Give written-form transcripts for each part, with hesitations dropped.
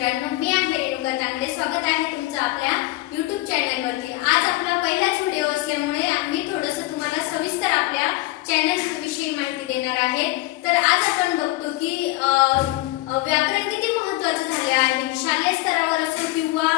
मित्रांनो, मी आहे रेणुका तांगडे. स्वागत आहे तुमचं आपल्या YouTube चॅनल वरती. आज आपला पहिलाच व्हिडिओ असल्यामुळे आम्ही थोडंसं तुम्हाला सविस्तर आपल्या चॅनल विषयी माहिती देणार आहे. तर आज आपण बघतो की व्याकरण किती महत्त्वाचं झाले आहे. शालेय स्तरावर असो किंवा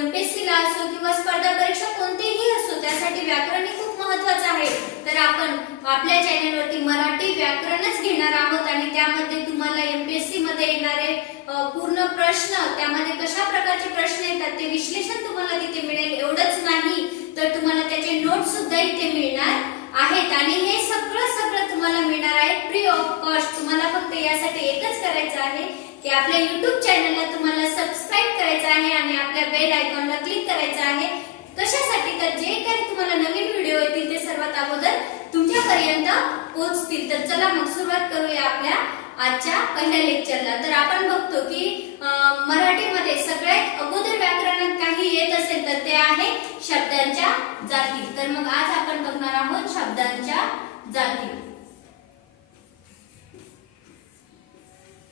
MPSC ला असो किंवा स्पर्धा परीक्षा कोणतीही असो, त्यासाठी व्याकरण हे खूप महत्त्वाचं आहे. तर आपण आपल्या चॅनल वरती मराठी व्याकरणच घेणार आहोत आणि त्यामध्ये तुम्हाला MPSC मध्ये येणारे पूर्ण प्रश्न, त्यामध्ये कशा प्रकारचे प्रश्न येतात ते विश्लेषण तुम्हाला तिथे मिळेल. एवढंच नाही तर तुम्हाला त्याचे नोट्स सुद्धा इथे मिळणार आहेत आणि हे सगळं तुम्हाला मिळणार आहे फ्री ऑफ कॉस्ट. तुम्हाला फक्त यासाठी एकच करायचं आहे की आपल्या YouTube चॅनलला तुम्हाला सबस्क्राइब करायचं आहे आणि आपल्या बेल आयकॉनला क्लिक करायचं आहे. कशासाठी? तर जे काही तुम्हाला नवीन व्हिडिओ येतील ते सर्वात अगोदर तुमच्यापर्यंत पोहोचतील. तर चला मग सुरुवात करूया आपल्या आजच्या पहिल्या लेक्चरला. तर आपण बघतो की मराठीमध्ये सगळ्यात अगोदर व्याकरणात काही येत असेल तर ते आहे शब्दांच्या जाती. तर मग आज आपण बघणार आहोत शब्दांच्या जाती.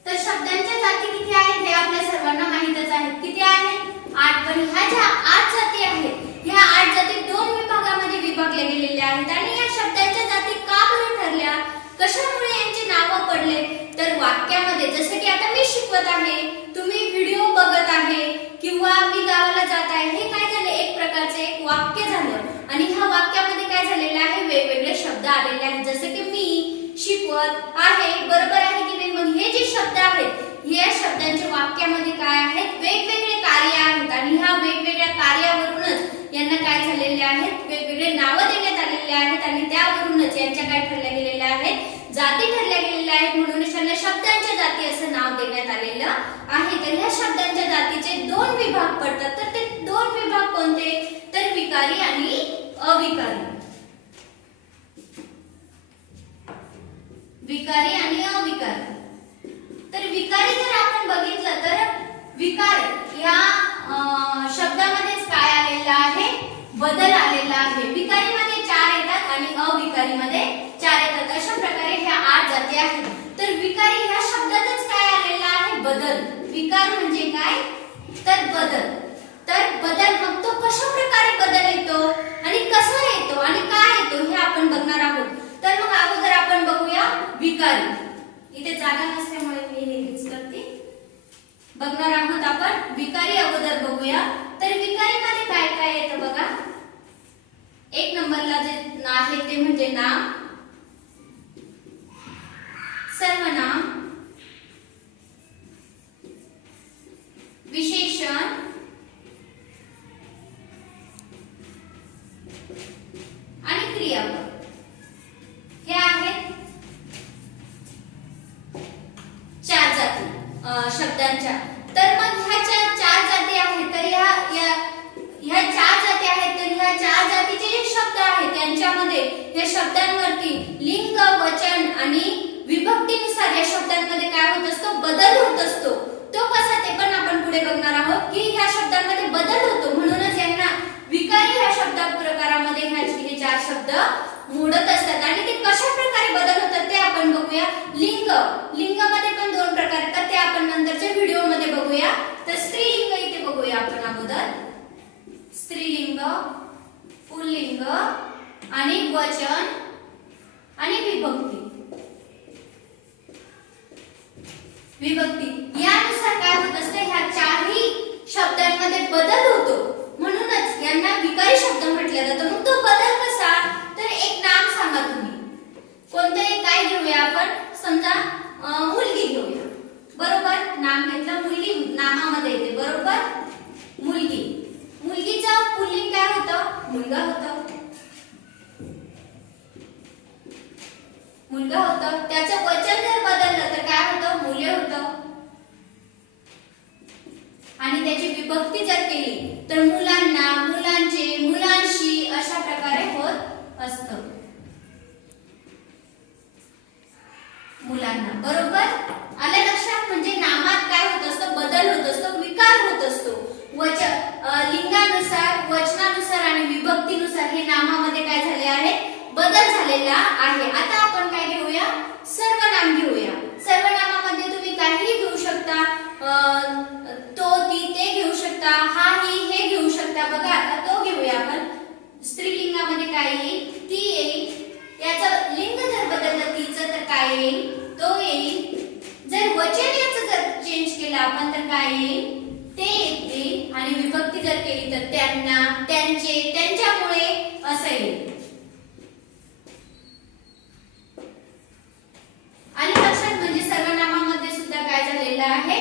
तर शब्दांच्या जाती किती आहेत हे आपल्या सर्वांना माहितच आहे. किती आहेत? 8. पण ह्या ज्या 8 जाती आहेत, ह्या 8 जाती 2 विभागामध्ये विभागल्या गेलेल्या आहेत. आणि या शब्दांच्या जाती का बरं ठरल्या? कशामुळे यांची नावं पडले? तर वाक्यामध्ये, जसे की आता मी शिकवत आहे, तुम्ही व्हिडिओ बघत आहे किंवा मी गावाला जात आहे, हे काय झाले? एक प्रकारचे एक वाक्य झालं. आणि ह्या वाक्यामध्ये काय झालेलं आहे? वेगवेगळे शब्द आलेले आहेत. जसे की मी शिकवत आहे, बरोबर आहे की नाही? मग हे जे शब्द आहेत, या शब्दांच्या वाक्यामध्ये काय आहेत? वेगवेगळे कार्य आहेत आणि ह्या वेगवेगळ्या कार्यावरूनच यांना काय झालेले आहेत? वेगवेगळे नावं देण्यात आलेले आहेत आणि त्यावरूनच यांच्या काय ठरल्या गेलेल्या आहेत? जाती ठरल्या गेलेल्या आहेत. म्हणून यांना शब्दांच्या जाती असं नाव देण्यात आलेलं आहे. तर ह्या शब्दांच्या जातीचे 2 विभाग पडतात. तर ते 2 विभाग कोणते? तर विकारी आणि अविकारी. विकारी आणि अविकारी. तर विकारी जर आपण बघितलं तर विकार या शब्दामध्येच काय आलेला आहे? बदल आलेला आहे. विकारी मध्ये 4 येतात आणि अविकारी मध्ये 4 येतात. अशा प्रकारे ह्या 8 जाती आहेत. तर विकारी ह्या शब्दातच काय आलेला आहे? बदल. विकार म्हणजे काय? तर बदल. तर बदल, मग तो कशा प्रकारे बदल येतो आणि कसा येतो आणि काय येतो हे आपण बघणार आहोत. तर मग अगोदर आपण बघूया विकारी. इथे जागा नसल्यामुळे मी हेच करते. बघणार आहोत आपण विकारी. अगोदर बघूया. तर विकारी मध्ये काय काय येतं बघा. 1 नंबरला जे आहे ते म्हणजे नाम, सर्वनाम, विशेषण, आणि क्रियापद. हे आहेत 4 जाती शब्दांच्या. तर मग ह्या 4 जाती आहेत. तर ह्या 4 जाती आहेत. तर ह्या 4 जातीचे जे शब्द आहेत त्यांच्यामध्ये या शब्दांवरती लिंग, वचन आणि विभक्तीनुसार या शब्दांमध्ये काय होत असतो? बदल होत असतो. तो कसा ते पण आपण पुढे बघणार आहोत की ह्या शब्दांमध्ये बदल होतो. म्हणूनच यांना विकारी ह्या शब्द प्रकारामध्ये हे 4 शब्द मोडत असतात. आणि ते कशा प्रकारे बदल होतात ते आपण बघूया. लिंग, लिंगामध्ये पण 2 प्रकार आहेत. ते आपण नंतरच्या व्हिडिओ मध्ये बघूया. तर स्त्रीलिंग इथे बघूया आपण अगोदर. स्त्रीलिंग, पुल्लिंग आणि वचन आणि विभक्ती. विभक्ती यानुसार काय होत असते? ह्या 4ही शब्दांमध्ये बदल होतो. म्हणूनच यांना विकारी शब्द म्हटलं जातं. मग तो बदल कसा? तर एक नाम सांगा तुम्ही. कोणतंही काय घेऊया आपण? समजा मुलगी घेऊया. बरोबर? नाम घेतलं, मुलगी नामामध्ये येते. बरोबर? मुलगी. मुलगीचं पुल्लिंग काय होतं? मुलगा होतं. मुलगा होतं. त्याचं वचन जर बदललं तर काय होतं? मुले होतं. आणि त्याची विभक्ती जर केली तर मुलांना, मुलांचे, मुलांशी अशा प्रकारे होत असतं. मुलांना. बरोबर? आलं लक्षात? म्हणजे नामात काय होत असतं? बदल होत असतो, विकार होत असतो. लिंगानुसार, वचनानुसार आणि विभक्तीनुसार हे नामामध्ये काय झाले आहे? बदल झालेला आहे. आता आपण काय घेऊया? सर्वनाम घेऊया. सर्वनामामध्ये तुम्ही काहीही घेऊ शकता. तो, केली तर त्यांना, त्यांचे, त्यांच्यामुळे असं येईल. आणि लक्षात म्हणजे सर्वनामामध्ये सुद्धा काय झालेलं आहे,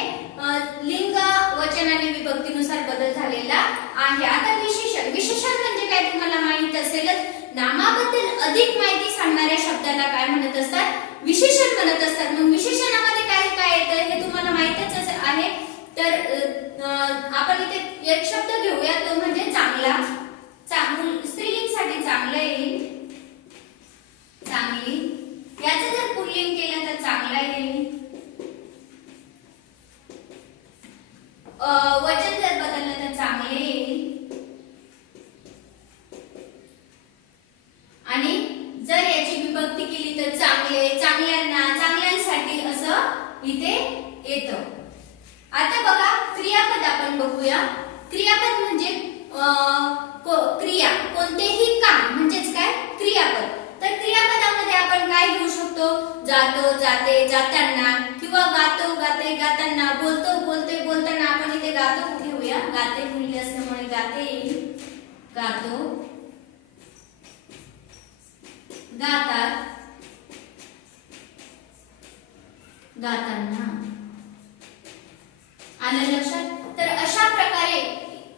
लिंग वचन आणि विभक्तीनुसार बदल झालेला आहे. आता विशेषण. विशेषण म्हणजे काय तुम्हाला माहित असेलच. नामाबद्दल अधिक माहिती सांगणाऱ्या शब्दाला काय म्हणत असतात, विशेषण म्हणत असतात. मग विशेषणामध्ये काय काय येतं हे तुम्हाला माहितच आहे. तर आपण इथे एक शब्द घेऊया, तो म्हणजे चांगला. स्त्रीलिंगसाठी चांगलं येईल, चांगली. याचं जर पुल्लिंग केलं तर चांगला येईल. वचन जर बदललं तर चांगले येईल. आणि जर याची विभक्ती केली तर चांगले, चांगल्यांना, चांगल्यांसाठी असं इथे येतं. आता बघा क्रियापद आपण बघूया. क्रियापद म्हणजे क्रिया, कोणतेही काम म्हणजेच काय क्रियापद. तर क्रियापदामध्ये आपण काय घेऊ शकतो, जातो, जाते, जाताना, किंवा गातो, गाते, गाताना, बोलतो, बोलते, बोलताना. आपण इथे गातो घेऊया, गाते बोलले असल्यामुळे गाते येईल, गातो, गातात, गाताना. आलं लक्षात. तर अशा प्रकारे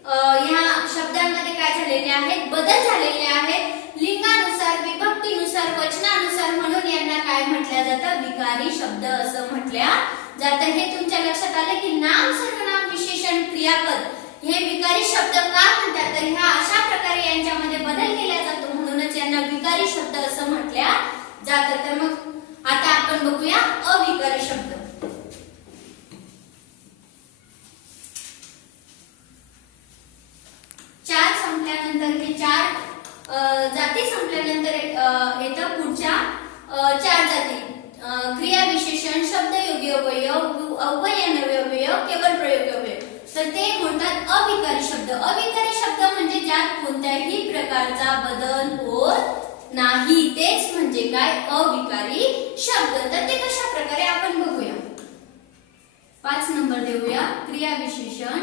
ह्या शब्दांमध्ये काय झालेले आहेत, बदल झालेले आहेत. लिंगानुसार, विभक्तीनुसार, वचनानुसार, म्हणून यांना काय म्हटलं जातं, विकारी शब्द असं म्हटल्या जातं. हे तुमच्या लक्षात आलं की नाम, सर्वनाम, विशेषण, क्रियापद हे विकारी शब्द का म्हणतात. तर ह्या अशा प्रकारे यांच्यामध्ये बदल केला जातो, म्हणूनच यांना विकारी शब्द असं म्हटल्या जातं. तर मग आता आपण बघूया अविकारी शब्द. चार संपल्यानंतर हे चार जाती संपल्यानंतर येतं पुढच्या चार जाती. क्रिया, विशेषण, शब्दयोगी अवयव, अव्ययनावे अवयव, केवळ प्रयोगी अवयव. तर ते म्हणतात अविकारी शब्द. अविकारी शब्द म्हणजे ज्यात कोणत्याही प्रकारचा बदल होत नाही, तेच म्हणजे काय, अविकारी शब्द. तर ते कशा प्रकारे आपण बघूया. 5 नंबर देऊया. क्रिया, विशेषण,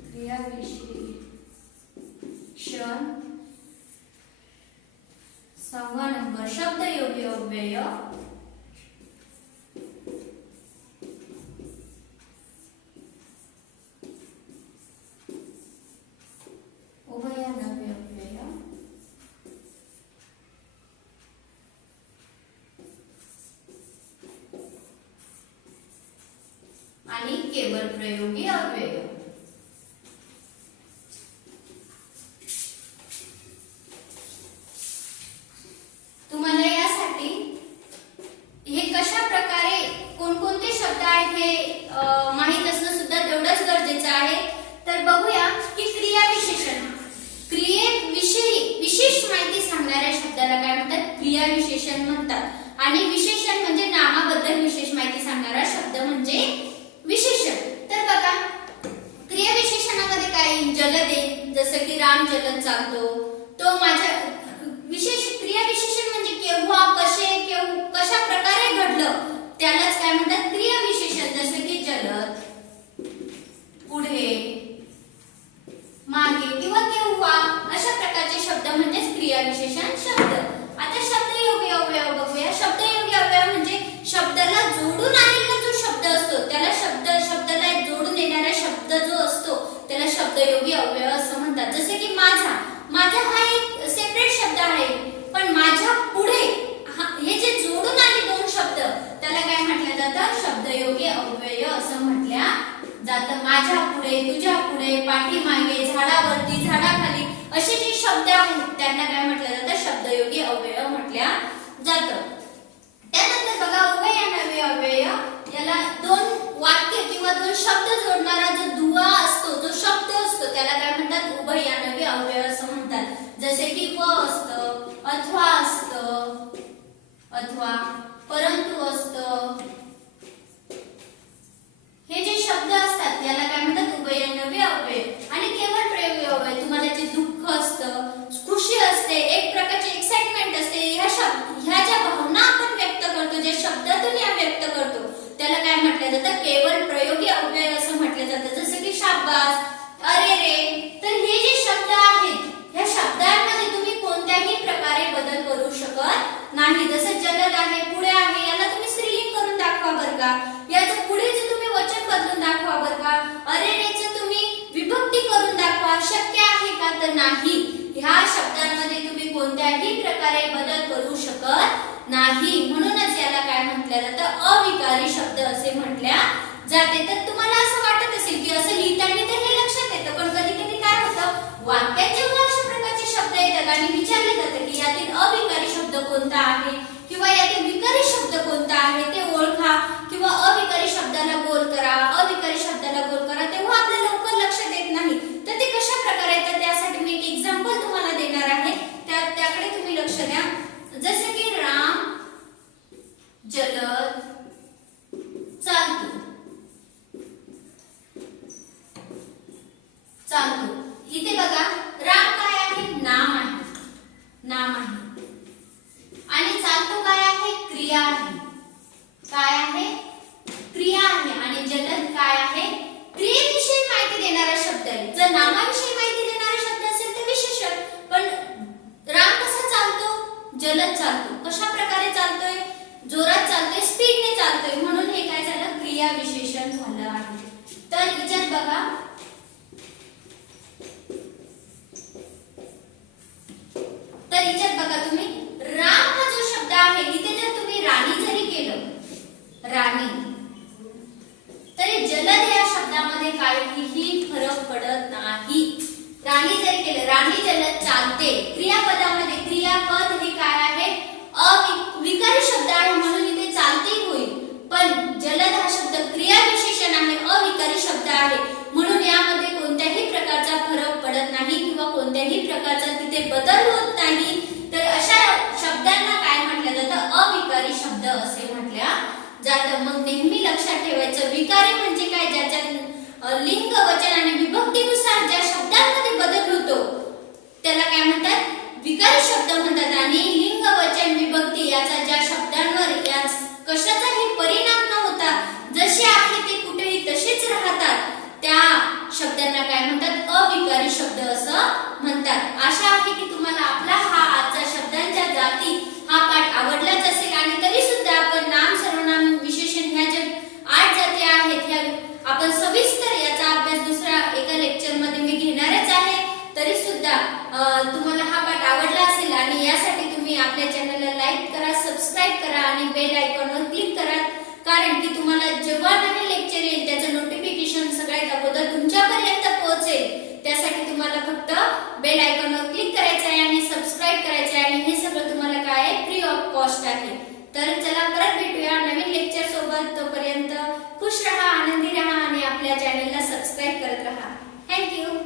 क्रिया, विशेषण. 6 नंबर शब्दयोगी अव्यय, उभयनावे अव्यय, आणि केवळ प्रयोगी अव्यय. तुम्हाला यासाठी हे कशा प्रकारे कोणकोणते शब्द आहेत हे माहित असणं सुद्धा तेवढंच गरजेचं आहे. तर बघूया की क्रिया, विशेषण. क्रियेविषयी विशेष माहिती सांगणाऱ्या शब्दाला काय म्हणतात, क्रिया विशेषण म्हणतात. आणि विशेषण म्हणजे नामाबद्दल विशेष माहिती सांगणारा शब्द म्हणजे विशेषण. तर बघा क्रिया विशेषणामध्ये काय, जलद येईल, जसं की राम जलद चालतो. तो माझ्या विशेष. क्रिया विशेषण म्हणजे केव्हा, कसे, कशा प्रकारे घडलं त्यालाच काय म्हणतात, क्रिया विशेषण. जसं की जलद, पुढे, मागे किंवा केव्हा अशा प्रकारचे शब्द म्हणजेच क्रिया विशेषण शब्द. आता शब्दयोगी अवयव बघूया. शब्दयोगी अवयव म्हणजे शब्दाला जोडून आलेला जो शब्द असतो त्याला शब्दाला जोडून येणारा शब्द जो असतो त्याला शब्दयोगी अवयव असं म्हणतात. जसे की माझा. माझा हा एक सेपरेट शब्द आहे, पण माझ्या पुढे हे जे जोडून आले दोन शब्द त्याला काय म्हटलं जातं, शब्दयोगी अव्यय असं म्हटल्या जातं. माझ्या पुढे, तुझ्या पुढे, पाठीमागे, झाडावरती, झाडाखाली असे जे शब्द आहेत त्यांना काय म्हटलं जातं, शब्दयोगी अव्यय म्हटल्या जातं. त्यानंतर बघा उभयनावे अव्यय. याला दोन वाक्य किंवा दोन शब्द जोडणारा जो दुवा असतो, जो शब्द असतो त्याला काय म्हणतात, उभयनावे अव्यय असं म्हणतात. जसे की व असतं, अथवा असतं, अथवा, परंतु असतं. हे जे शब्द असतात याला काय म्हणतात, उभयनावे अव्यय. आणि केवळ प्रयोगी अव्यय. तुम्हाला जे दुःख असतं, खुशी असते, एक प्रकारची एक्साइटमेंट असते, ह्या ज्या भावना आपण व्यक्त करतो, जे शब्दातून या व्यक्त करतो त्याला काय म्हटलं जातं, केवळ प्रयोगी अव्यय असं म्हटलं जातं. शाबास, अरे रे. तर हे जे शब्द आहेत ह्या शब्दांमध्ये तुम्ही कोणत्याही प्रकारे बदल करू शकत नाही. जसं जलद आहे, पुढे आहे, याला तुम्ही स्त्रीलिंग करून दाखवा बरं का. याचं पुढेच तुम्ही वचन बदलून दाखवा बरं का. अरे रेचं तुम्ही विभक्ती करून दाखवा. शक्य आहे का? तर नाही. ह्या शब्दांमध्ये तुम्ही कोणत्याही प्रकारे बदल करू शकत नाही. म्हणूनच याला काय म्हटलं जातं? अविकारी शब्द असे म्हटल्या जाते. तर तुम्हाला असं वाटत असेल की असं लिहिताना तर हे लक्षात येतं, पण कधी कधी काय होतं, वाक्यात जेव्हा अशा प्रकारचे शब्द येतात आणि विचारले जातं की यातील अविकारी शब्द कोणता आहे किंवा यातील विकारी शब्द कोणता आहे ते ओळखा किंवा अविकारी शब्दाला गोल करा, अविकारी शब्दाला गोल करा, तेव्हा आपल्या लवकर लक्षात येत नाही. तर ते कशा प्रकारे येतात त्यासाठी मी एक एक्झाम्पल तुम्हाला देणार आहे. त्याकडे तुम्ही लक्ष द्या. जसे की राम जलद चालतो. इथे बघा राम काय आहे? नाम आहे. नाम आहे. आणि चालतो काय आहे? क्रिया आहे. काय आहे? क्रिया आहे. आणि जलद काय आहे? क्रियेविषयी माहिती देणारा शब्द आहे. जर नामाविषयी माहिती देणारा शब्द असेल तर विशेषण. पण राम कसा चालतो? जलद चालतो. कशा प्रकारे चालतोय? जोरात चालतोय, स्पीडने चालतोय. म्हणून हे काय झालं? क्रिया विशेषण झालं आहे. तर विचार बघा, तुम्ही राम हा जो शब्द आहे इथे जर तुम्ही राणी जरी केलं, राणी, तरी जलद या शब्दामध्ये काहीही फरक पडत नाही. राणी जरी केलं, राणी जलद चालते. क्रियापदामध्ये क्रियापद हे काय आहे? अविकारी शब्द आहे म्हणून इथे चालते होईल. पण जलद हा शब्द क्रिया विशेषण आहे, अविकारी शब्द आहे म्हणून यामध्ये कोणत्याही प्रकारचा फरक पडत नाही किंवा कोणत्याही प्रकारचा तिथे बदल होत नाही. तर अशा शब्दांना काय म्हटलं जातं? अविकारी शब्द असे म्हटल्या जातं. मग नेहमी लक्षात ठेवायचं, विकारी म्हणजे काय? ज्याच्यात लिंग, वचन आणि विभक्तीनुसार ज्या शब्दांमध्ये बदल होतो त्याला काय म्हणतात? विकारी शब्द म्हणतात. आणि लिंग, वचन, विभक्ती याचा ज्या शब्दांवर या कशाचाही परिणाम न होता जसे आहे ते कुठेही तसेच राहतात त्या शब्दांना काय म्हणतात? अविकारी शब्द असं म्हणतात. आशा आहे की तुम्हाला आपला हा आजचा शब्दांच्या जाती हा पाठ आवडलाच असेल. आणि तरी सुद्धा आपण नाम, सर्वनाम, विशेषण ह्या ज्या 8 जाती आहेत ह्या आपण सविस्तर याचा अभ्यास दुसऱ्या एका लेक्चर मध्ये मी घेणारच आहे. तरी सुद्धा तुम्हाला हा पाठ आवडला असेल आणि यासाठी तुम्ही आपल्या चॅनलला लाईक करा, सबस्क्राईब करा आणि बेल आयकॉनवर क्लिक करा. कारण की तुम्हाला जेव्हा नवीन लेक्चर येईल त्याचं नोटिफिकेशन सगळ्यात अगोदर तुमच्यापर्यंत पोहोचेल. त्यासाठी तुम्हाला फक्त बेल आयकॉनवर क्लिक करायचं आहे आणि सबस्क्राईब करायचं आहे. आणि हे सगळं तुम्हाला काय आहे? फ्री ऑफ कॉस्ट आहे. तर चला परत भेटूया नवीन लेक्चर सोबत. तोपर्यंत खुश रहा, आनंदी रहा आणि आपल्या चॅनलला सबस्क्राईब करत रहा. थँक्यू.